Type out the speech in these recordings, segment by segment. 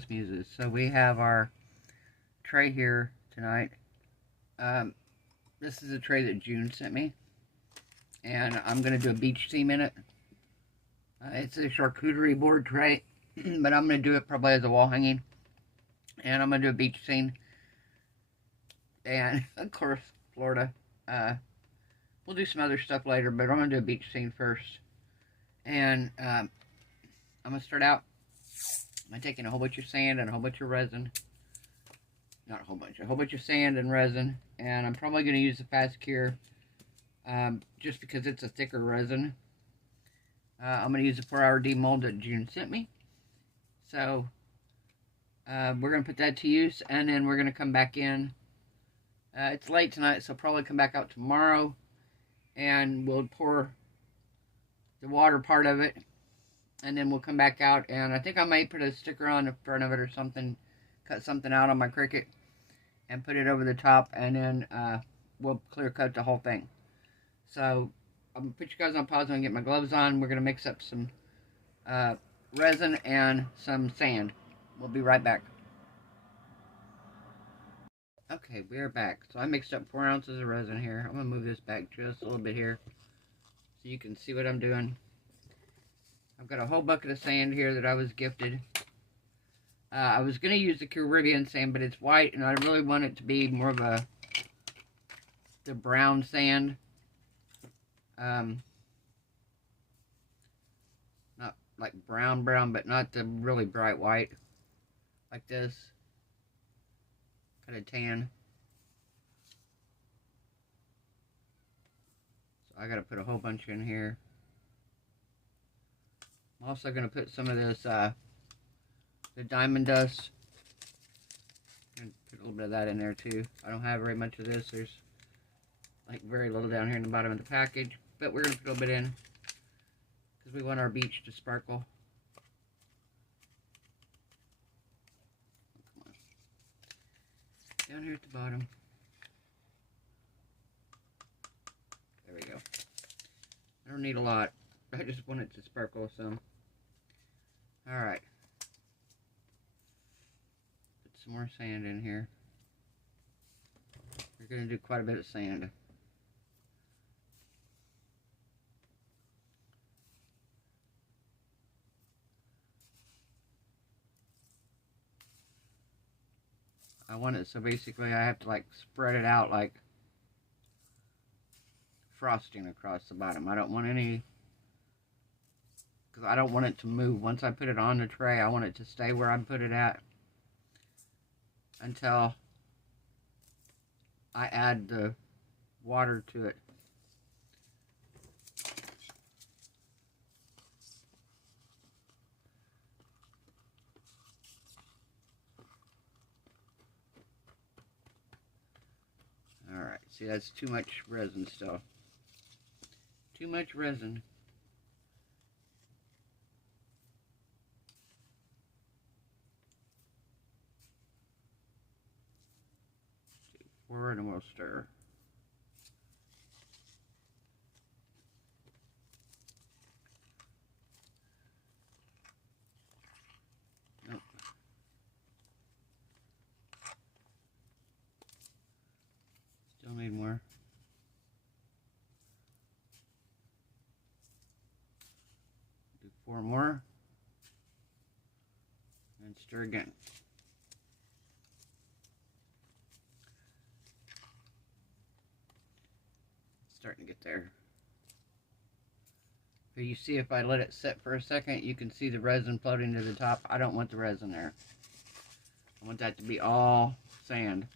Marvelous Muses. So we have our tray here tonight. This is a tray that June sent me, and I'm going to do a beach theme in it. It's a charcuterie board tray, but I'm going to do it probably as a wall hanging, and I'm going to do a beach scene, and of course, Florida. We'll do some other stuff later, but I'm going to do a beach scene first, and I'm going to start out by taking a whole bunch of sand and a whole bunch of resin. Not a whole bunch of sand and resin, and I'm probably going to use the fast cure just because it's a thicker resin. I'm going to use the 4-hour demold that June sent me. So we're going to put that to use, and then we're going to come back in. It's late tonight, so I'll probably come back out tomorrow, and we'll pour the water part of it, and then we'll come back out, and I think I might put a sticker on the front of it or something, cut something out on my Cricut, and put it over the top, and then we'll clear cut the whole thing. So I'm going to put you guys on pause and get my gloves on. We're going to mix up some resin and some sand. We'll be right back. Okay, we are back. So I mixed up 4 ounces of resin here. I'm going to move this back just a little bit here so you can see what I'm doing. I've got a whole bucket of sand here that I was gifted. I was going to use the Caribbean sand, but it's white, and I really want it to be more of the brown sand. Not like brown, but not the really bright white. Like this. Kind of tan. So I got to put a whole bunch in here. I'm also going to put some of this, the diamond dust. And put a little bit of that in there too. I don't have very much of this. There's like very little down here in the bottom of the package. But we're going to put a little bit in because we want our beach to sparkle. Come on. Down here at the bottom. There we go. I don't need a lot. I just want it to sparkle some. Alright. Put some more sand in here. We're going to do quite a bit of sand. I want it so basically I have to like spread it out like frosting across the bottom. I don't want any, because I don't want it to move. Once I put it on the tray, I want it to stay where I put it at until I add the water to it. Alright, see, that's too much resin still. Too much resin. Forward and we'll stir. Nope. Still need more. Do 4 more. And stir again. Starting to get there. But you see, if I let it sit for a second, you can see the resin floating to the top. I don't want the resin there. I want that to be all sand.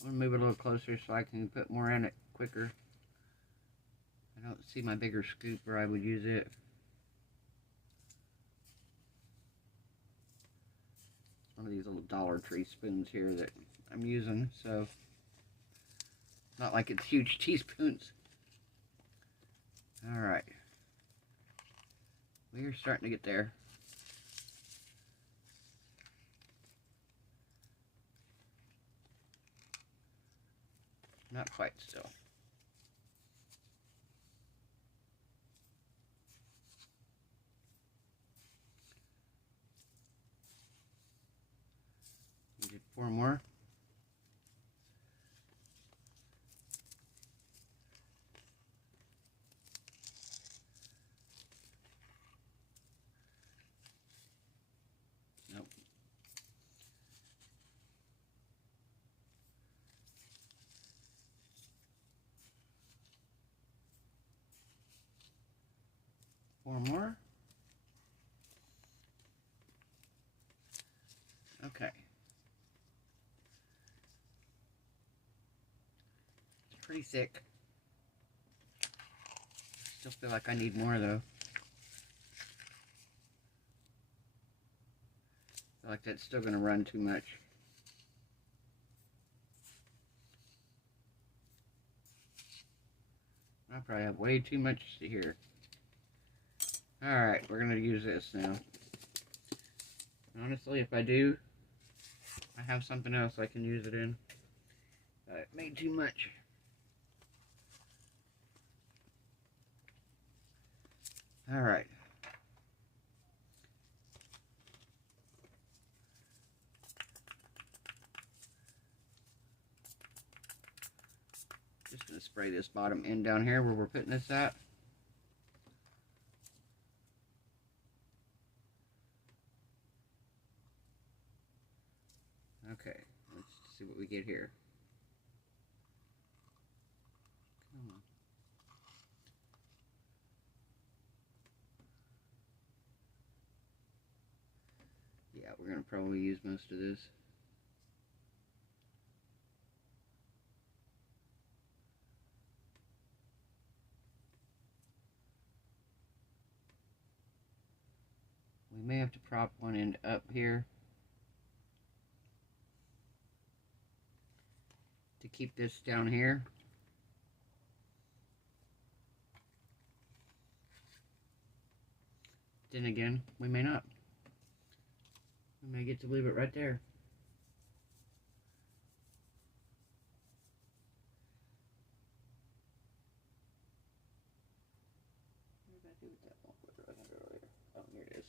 I'm going to move it a little closer so I can put more in it quicker. I don't see my bigger scoop where I would use it. One of these little Dollar Tree spoons here that I'm using, so not like it's huge teaspoons. Alright. We are starting to get there. Not quite still. 4 more. Nope. Four more. Okay. It's pretty thick. Still feel like I need more though. I feel like that's still going to run too much. I probably have way too much here. Alright, we're going to use this now. Honestly, if I do, I have something else I can use it in. I made too much. Alright. Just going to spray this bottom end down here where we're putting this at. Okay, let's see what we get here. Come on. Yeah, we're going to probably use most of this. We may have to prop one end up here to keep this down here. Then again, we may not. We may get to leave it right there. What did I do with that one? What did I do earlier? Oh, here it is.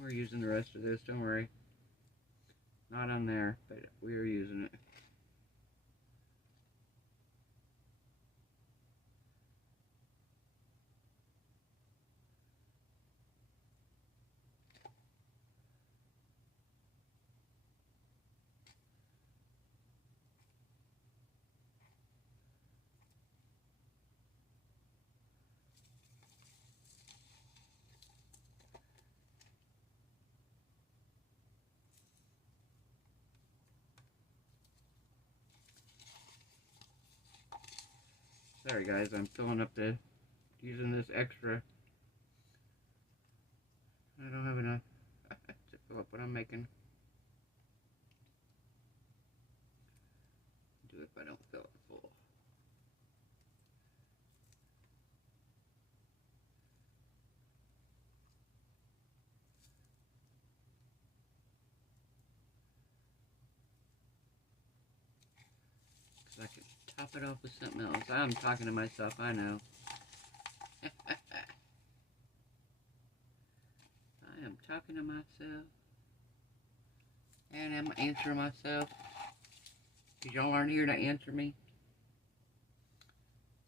We're using the rest of this, don't worry. Not on there, but we are using it. Sorry guys, I'm filling up using this extra. I don't have enough to fill up what I'm making. Do it if I don't fill it full. So I can top it off with something else. I'm talking to myself, I know. I am talking to myself. And I'm answering myself. Because y'all aren't here to answer me.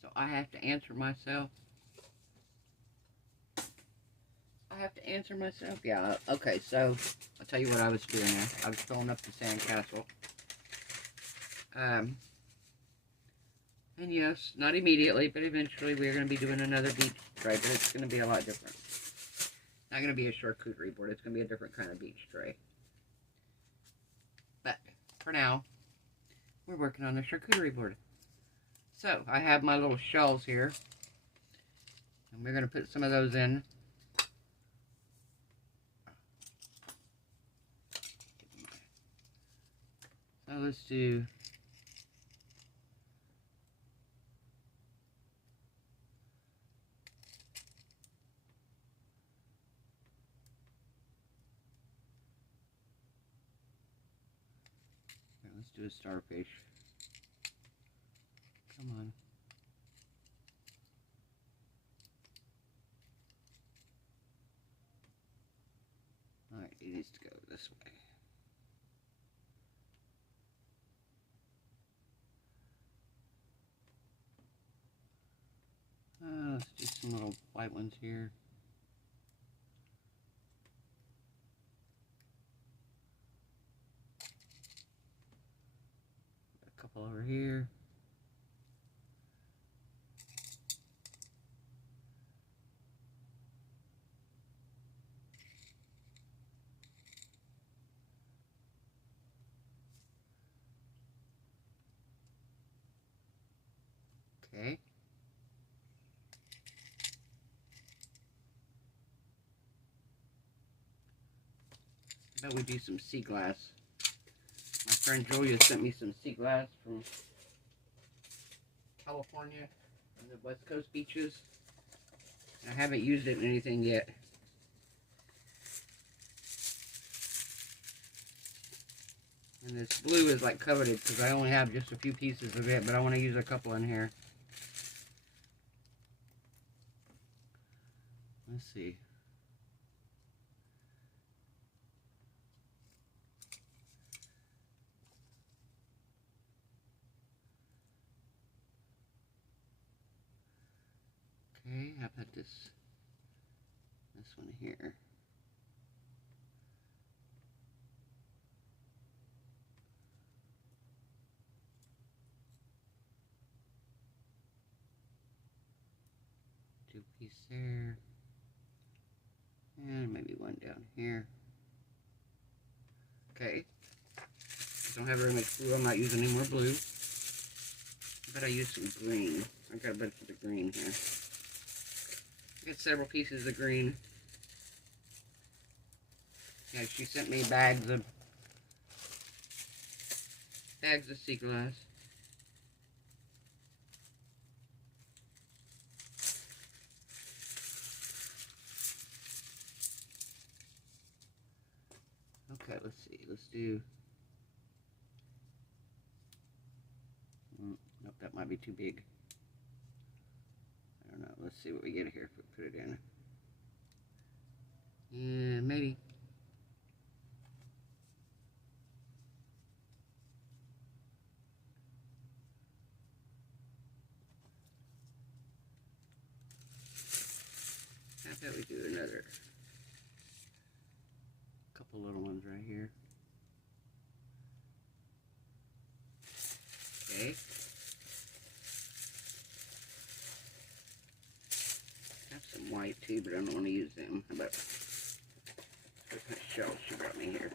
So I have to answer myself. I have to answer myself? Yeah, okay, so I'll tell you what I was doing now. I was filling up the sandcastle. And yes, not immediately, but eventually we're going to be doing another beach tray, but it's going to be a lot different. Not going to be a charcuterie board, it's going to be a different kind of beach tray. But for now, we're working on the charcuterie board. So, I have my little shells here. And we're going to put some of those in. So let's do do a starfish. Come on. Alright, it needs to go this way. Let's do some little white ones here. A couple over here. Okay. I bet we do some sea glass. My friend Julia sent me some sea glass from California and the West Coast beaches. I haven't used it in anything yet. And this blue is like coveted because I only have just a few pieces of it, but I want to use a couple in here. Let's see. Okay, how about this one here? Two piece there. And maybe one down here. Okay. I don't have very much blue. I'm not using any more blue. But I use some green. I got a bunch of the green here. I got several pieces of green. Yeah, she sent me bags of sea glass. Okay, let's see. Let's do. Nope, that might be too big. I don't know. Let's see what we get here if we put it in. Yeah, maybe. How about we do another couple little ones right here. Okay. I have some white too, but I don't want to use them. How about what kind of shells she brought me here?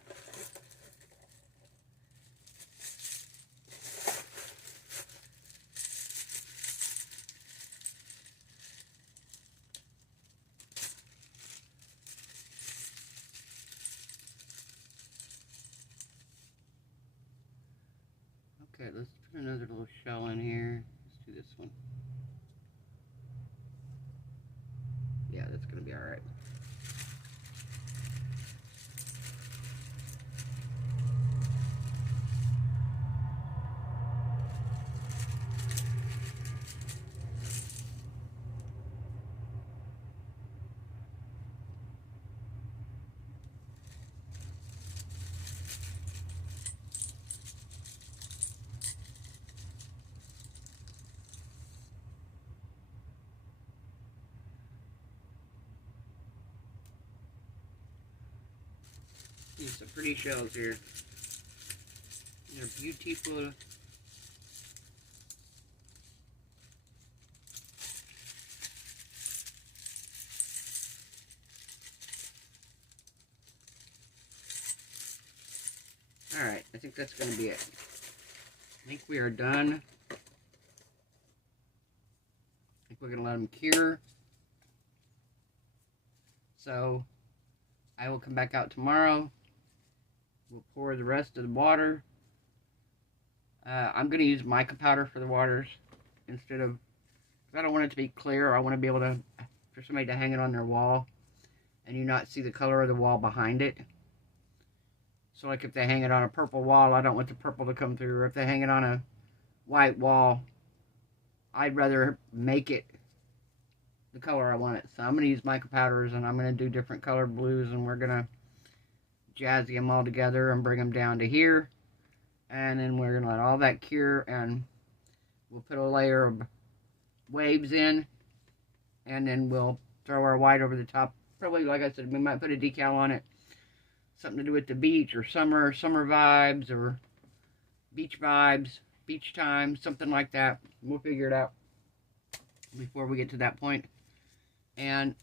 Okay, let's put another little shell in here. Let's do this one. Yeah, that's going to be alright. These some pretty shells here. They're beautiful. Alright, I think that's going to be it. I think we are done. I think we're going to let them cure. So, I will come back out tomorrow. We'll pour the rest of the water. I'm going to use mica powder for the waters instead of, because I don't want it to be clear. I want to be able to, for somebody to hang it on their wall and you not see the color of the wall behind it. So like if they hang it on a purple wall, I don't want the purple to come through. Or if they hang it on a white wall, I'd rather make it the color I want it. So I'm going to use mica powders, and I'm going to do different colored blues, and we're going to jazzy them all together and bring them down to here. And then we're going to let all that cure, and we'll put a layer of waves in, and then we'll throw our white over the top. Probably, like I said, we might put a decal on it. Something to do with the beach or summer vibes or beach vibes, beach time, something like that. We'll figure it out before we get to that point. And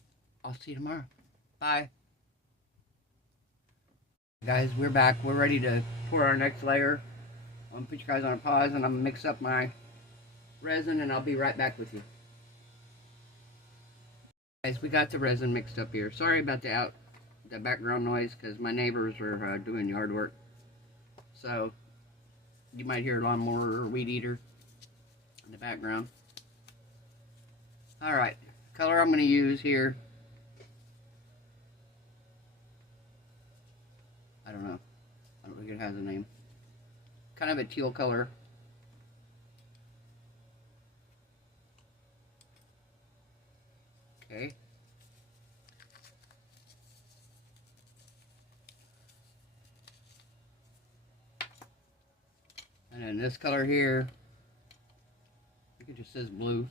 I'll see you tomorrow. Bye. Guys, we're back. We're ready to pour our next layer. I'm going to put you guys on a pause, and I'm going to mix up my resin, and I'll be right back with you. Guys, we got the resin mixed up here. Sorry about the background noise, because my neighbors are doing yard work. So, you might hear a lawnmower or weed eater in the background. Alright, color I'm going to use here, I don't know. I don't think it has a name. Kind of a teal color. Okay. And then this color here, I think it just says blue.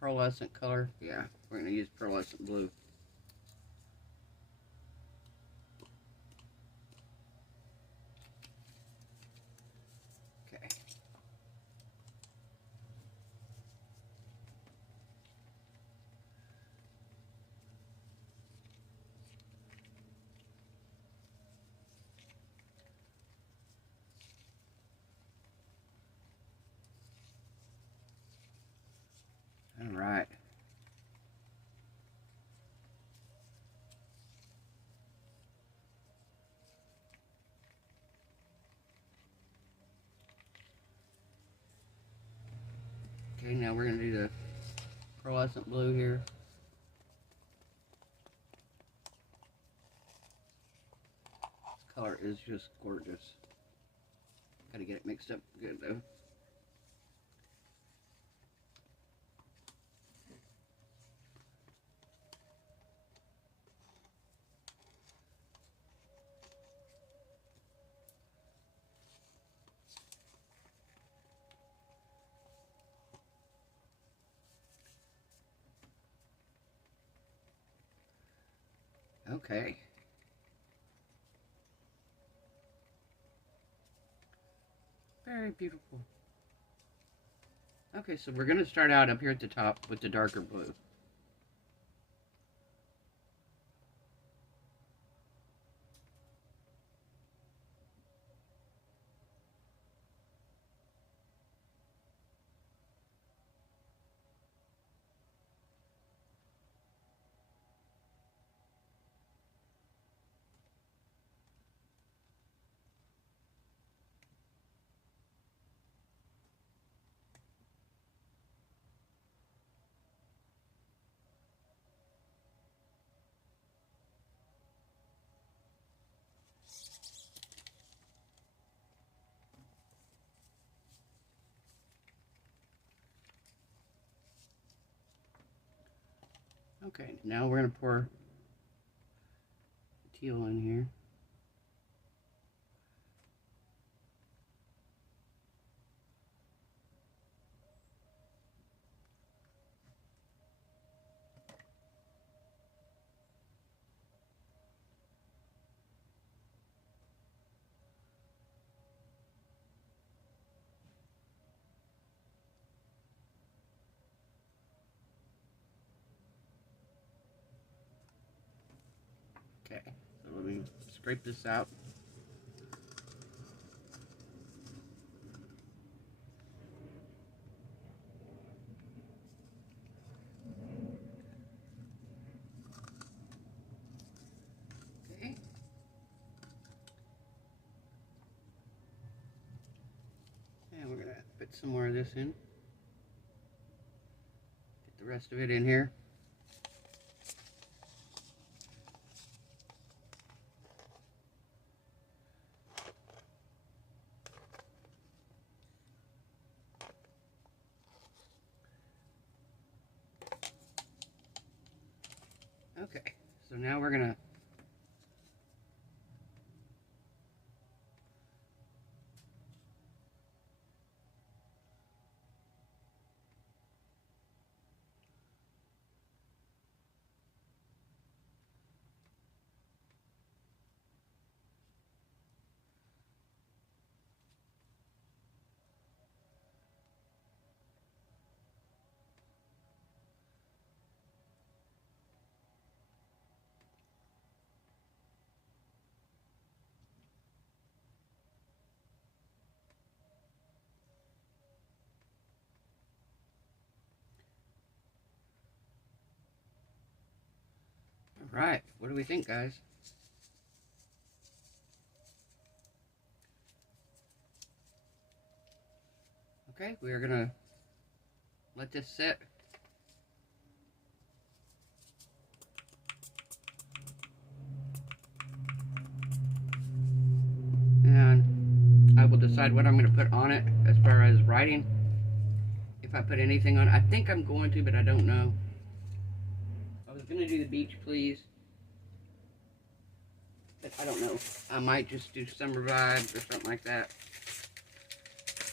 Pearlescent color. Yeah, we're going to use pearlescent blue. Okay. All right. Okay, now we're going to do the pearlescent blue here. This color is just gorgeous. Got to get it mixed up good though. Okay. Very beautiful. Okay, so we're going to start out up here at the top with the darker blue. Okay, now we're going to pour teal in here. Okay, so let me scrape this out. Okay. And we're going to put some more of this in. Get the rest of it in here. Okay, so now we're gonna Alright, what do we think, guys? Okay, we are gonna let this sit. And I will decide what I'm gonna put on it as far as writing. If I put anything on it. I think I'm going to, but I don't know. I was gonna do the beach, please. But I don't know. I might just do summer vibes or something like that.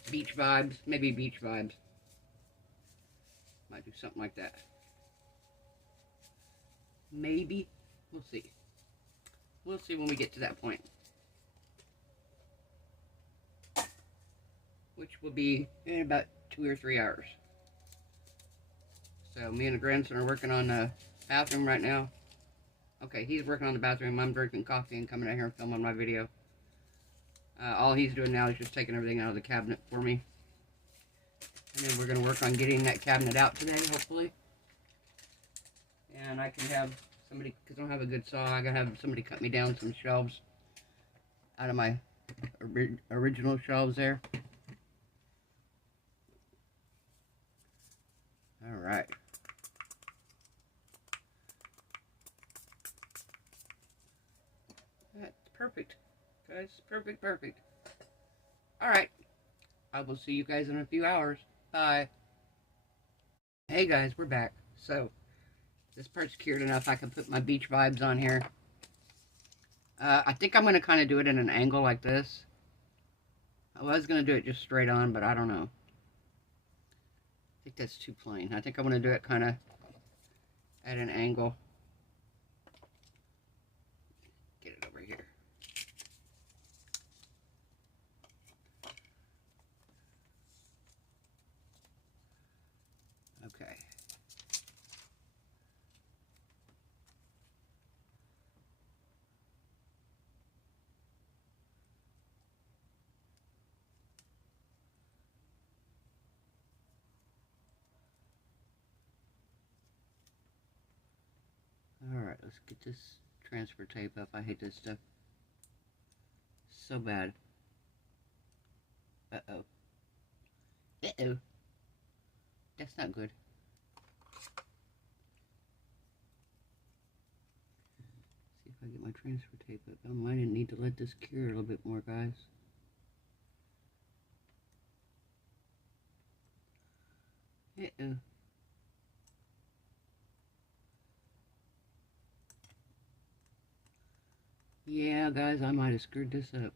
Beach vibes. Maybe beach vibes. Might do something like that. Maybe. We'll see. We'll see when we get to that point. Which will be in about 2 or 3 hours. So me and the grandson are working on the bathroom right now. Okay, he's working on the bathroom. I'm drinking coffee and coming out here and filming my video. All he's doing now is just taking everything out of the cabinet for me. And then we're going to work on getting that cabinet out today, hopefully. And I can have somebody, because I don't have a good saw, I got to have somebody cut me down some shelves out of my original shelves there. Alright. That's perfect, guys. Perfect, perfect. Alright. I will see you guys in a few hours. Bye. Hey guys, we're back. So, this part's cured enough. I can put my beach vibes on here. I think I'm going to kind of do it in an angle like this. I was going to do it just straight on, but I don't know. I think that's too plain. I think I'm going to do it kind of at an angle. Get it over here. Okay. Alright, let's get this transfer tape up. I hate this stuff so bad. Uh-oh. Uh-oh. That's not good. See if I get my transfer tape up. I might need to let this cure a little bit more, guys. Uh-oh. Yeah, guys, I might have screwed this up.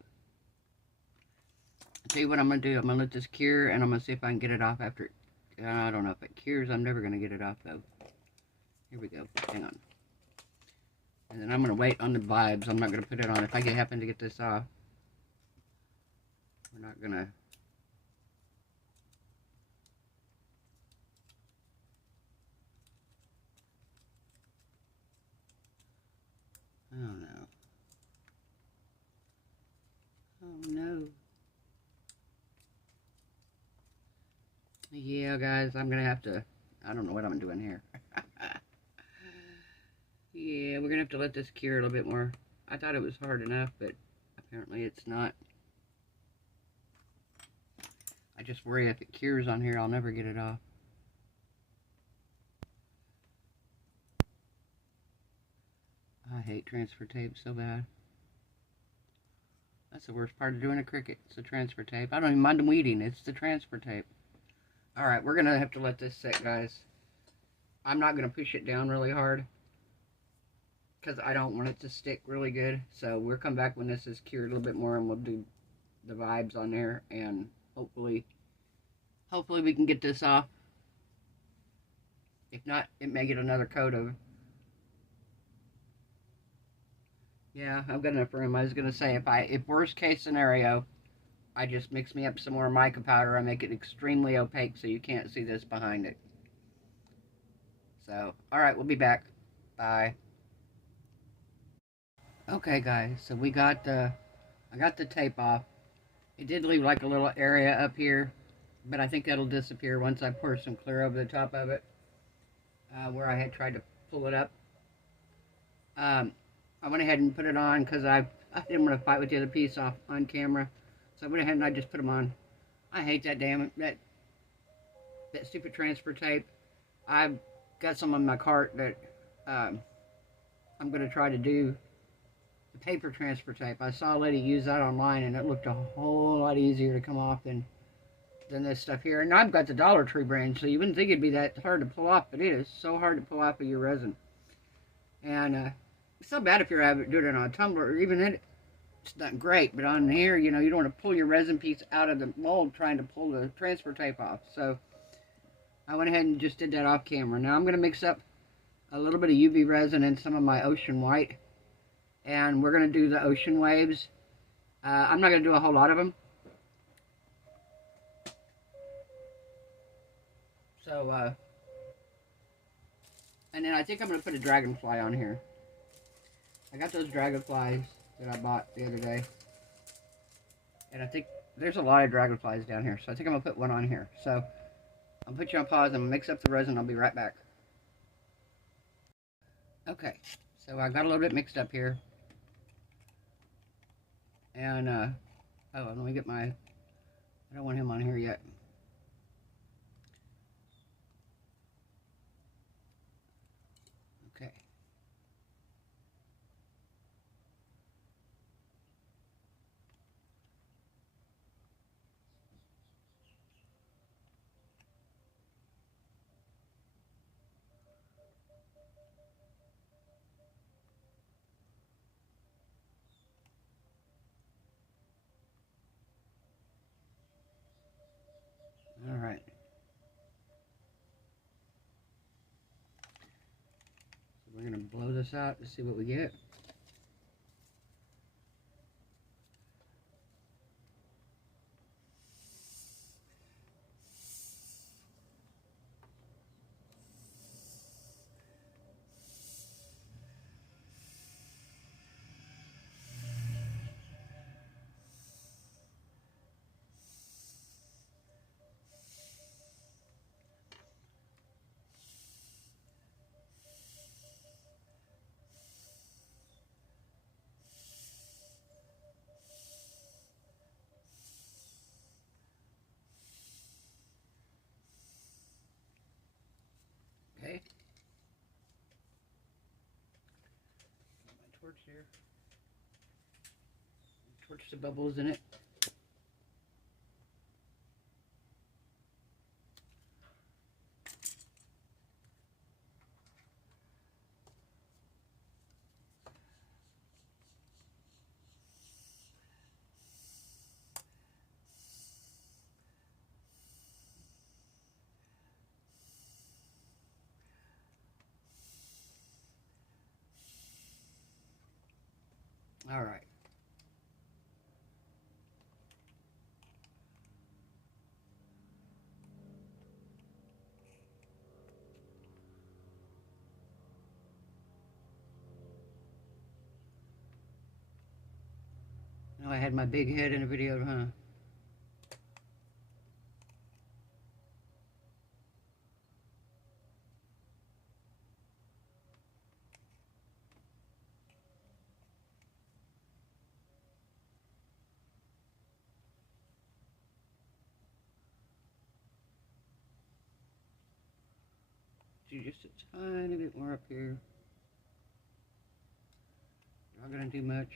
I'll tell you what I'm going to do. I'm going to let this cure, and I'm going to see if I can get it off after it. I don't know if it cures. I'm never going to get it off, though. Here we go. Hang on. And then I'm going to wait on the vibes. I'm not going to put it on. If I happen to get this off, we're not going to... Oh, no. Oh, no. Yeah, guys, I'm going to have to... I don't know what I'm doing here. Yeah, we're going to have to let this cure a little bit more. I thought it was hard enough, but apparently it's not. I just worry if it cures on here, I'll never get it off. I hate transfer tape so bad. That's the worst part of doing a Cricut. It's the transfer tape. I don't even mind them weeding. It's the transfer tape. Alright, we're going to have to let this sit, guys. I'm not going to push it down really hard. because I don't want it to stick really good. So we'll come back when this is cured a little bit more, and we'll do the vibes on there, and hopefully we can get this off. If not, it may get another coat of. Yeah, I've got enough room. I was gonna say, if worst case scenario, I just mix me up some more mica powder. I make it extremely opaque so you can't see this behind it. So, alright, we'll be back. Bye. Okay, guys, so I got the tape off. It did leave like a little area up here, but I think that'll disappear once I pour some clear over the top of it, where I had tried to pull it up. I went ahead and put it on because I didn't want to fight with the other piece off on camera, so I went ahead and I just put them on. I hate that that stupid transfer tape. I've got some in my cart that I'm going to try to do the paper transfer tape. I saw a lady use that online, and it looked a whole lot easier to come off than this stuff here. And I've got the Dollar Tree brand, so you wouldn't think it'd be that hard to pull off, but it is so hard to pull off of your resin. And it's not bad if you're doing it on a tumbler, or even then, it's not great. But on here, you know, you don't want to pull your resin piece out of the mold trying to pull the transfer tape off. So I went ahead and just did that off camera. Now I'm going to mix up a little bit of UV resin and some of my ocean white, and we're going to do the ocean waves. I'm not going to do a whole lot of them. So, and then I think I'm going to put a dragonfly on here. I got those dragonflies that I bought the other day, and I think there's a lot of dragonflies down here, so I think I'm going to put one on here. So I'll put you on pause. I'm going to mix up the resin. I'll be right back. Okay, so I got a little bit mixed up here. And, oh, let me get I don't want him on here yet. Okay. All right. So we're going to blow this out to see what we get. Okay. Got my torch here. Torch the bubbles in it. All right. Now I had my big head in a video, huh? Do just a tiny bit more up here. Not gonna do much.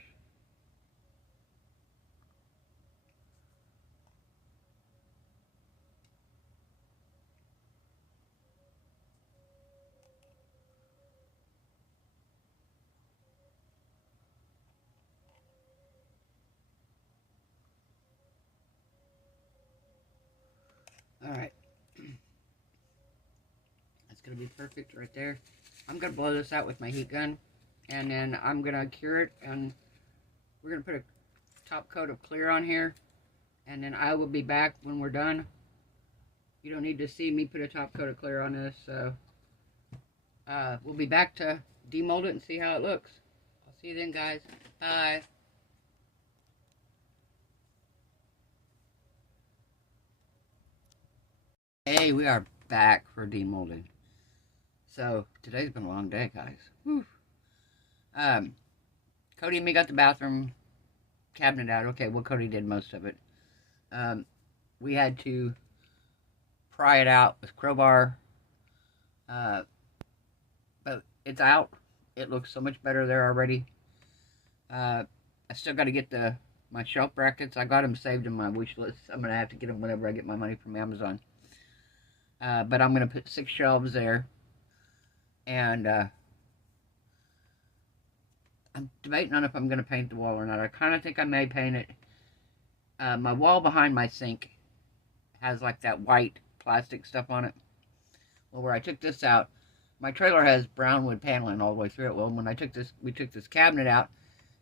Alright. That's going to be perfect right there. I'm going to blow this out with my heat gun. And then I'm going to cure it. And we're going to put a top coat of clear on here. And then I will be back when we're done. You don't need to see me put a top coat of clear on this. So we'll be back to demold it and see how it looks. I'll see you then, guys. Bye. Hey, we are back for demolding. So, today's been a long day, guys. Whew. Cody and me got the bathroom cabinet out. Okay, well, Cody did most of it. We had to pry it out with crowbar. But it's out. It looks so much better there already. I still got to get my shelf brackets. I got them saved in my wish list. I'm going to have to get them whenever I get my money from Amazon. But I'm going to put 6 shelves there. And I'm debating on if I'm going to paint the wall or not. I kind of think I may paint it. My wall behind my sink has like that white plastic stuff on it. Well, where I took this out, my trailer has brown wood paneling all the way through it. Well, when we took this cabinet out,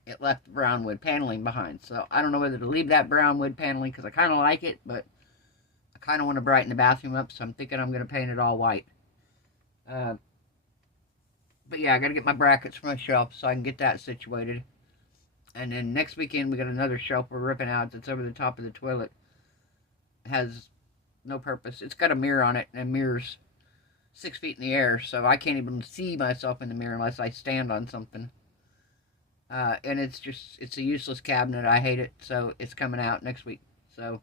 it left brown wood paneling behind. So I don't know whether to leave that brown wood paneling because I kind of like it, but I kind of want to brighten the bathroom up, so I'm thinking I'm going to paint it all white. But yeah, I got to get my brackets for my shelf so I can get that situated. And then next weekend we got another shelf we're ripping out that's over the top of the toilet. It has no purpose. It's got a mirror on it, and the mirror's 6 feet in the air, so I can't even see myself in the mirror unless I stand on something. And it's a useless cabinet. I hate it, so it's coming out next week. So,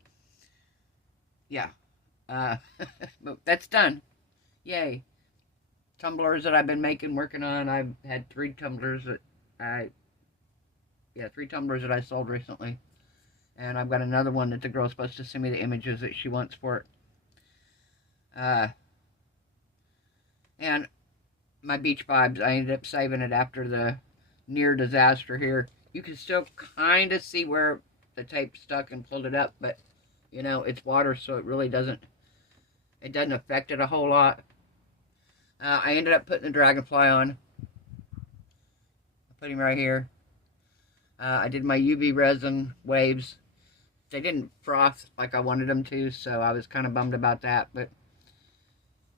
yeah. But that's done. Yay. Tumblers that I've been working on. I've had 3 tumblers that 3 tumblers that I sold recently. And I've got another one that the girl's supposed to send me the images that she wants for it. And my beach vibes, I ended up saving it after the near disaster here. You can still kind of see where the tape stuck and pulled it up, but, you know, it's water, so it really doesn't affect it a whole lot. I ended up putting the dragonfly on. I put him right here. I did my UV resin waves. They didn't froth like I wanted them to, so I was kind of bummed about that, but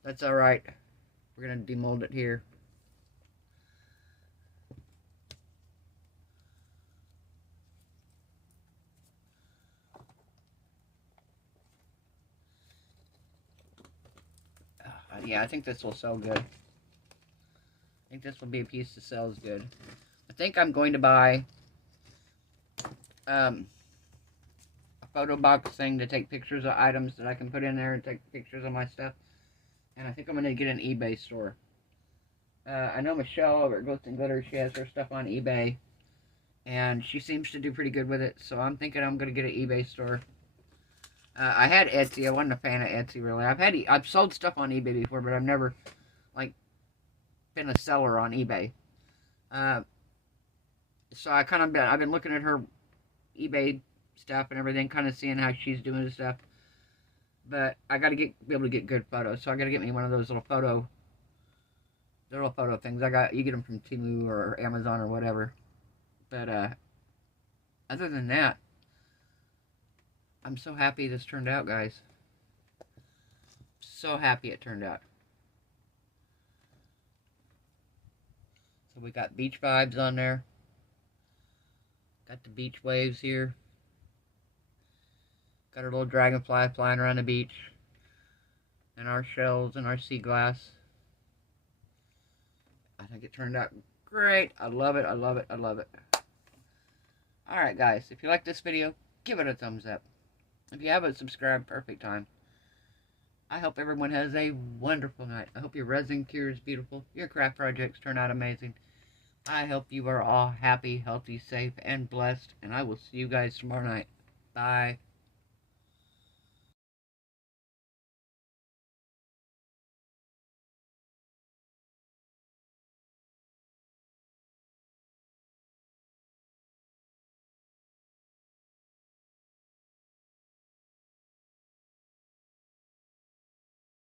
that's alright. We're going to demold it here. Yeah, I think this will sell good. I think this will be a piece that sells good. I think I'm going to buy a photo box thing to take pictures of items that I can put in there and take pictures of my stuff. And I think I'm going to get an eBay store. I know Michelle over at Ghost and Glitter, she has her stuff on eBay. And she seems to do pretty good with it. So I'm thinking I'm going to get an eBay store. I had Etsy. I wasn't a fan of Etsy, really. I've sold stuff on eBay before, but I've never, like, been a seller on eBay. So I've been looking at her eBay stuff and everything, kind of seeing how she's doing stuff. But I got to be able to get good photos, so I got to get me one of those little photo things. You get them from Temu or Amazon or whatever. But other than that, I'm so happy this turned out, guys. So happy it turned out. So we got beach vibes on there. Got the beach waves here. Got our little dragonfly flying around the beach. And our shells and our sea glass. I think it turned out great. I love it. I love it. I love it. Alright, guys. If you like this video, give it a thumbs up. If you haven't subscribed, perfect time. I hope everyone has a wonderful night. I hope your resin cure is beautiful. Your craft projects turn out amazing. I hope you are all happy, healthy, safe, and blessed. And I will see you guys tomorrow night. Bye.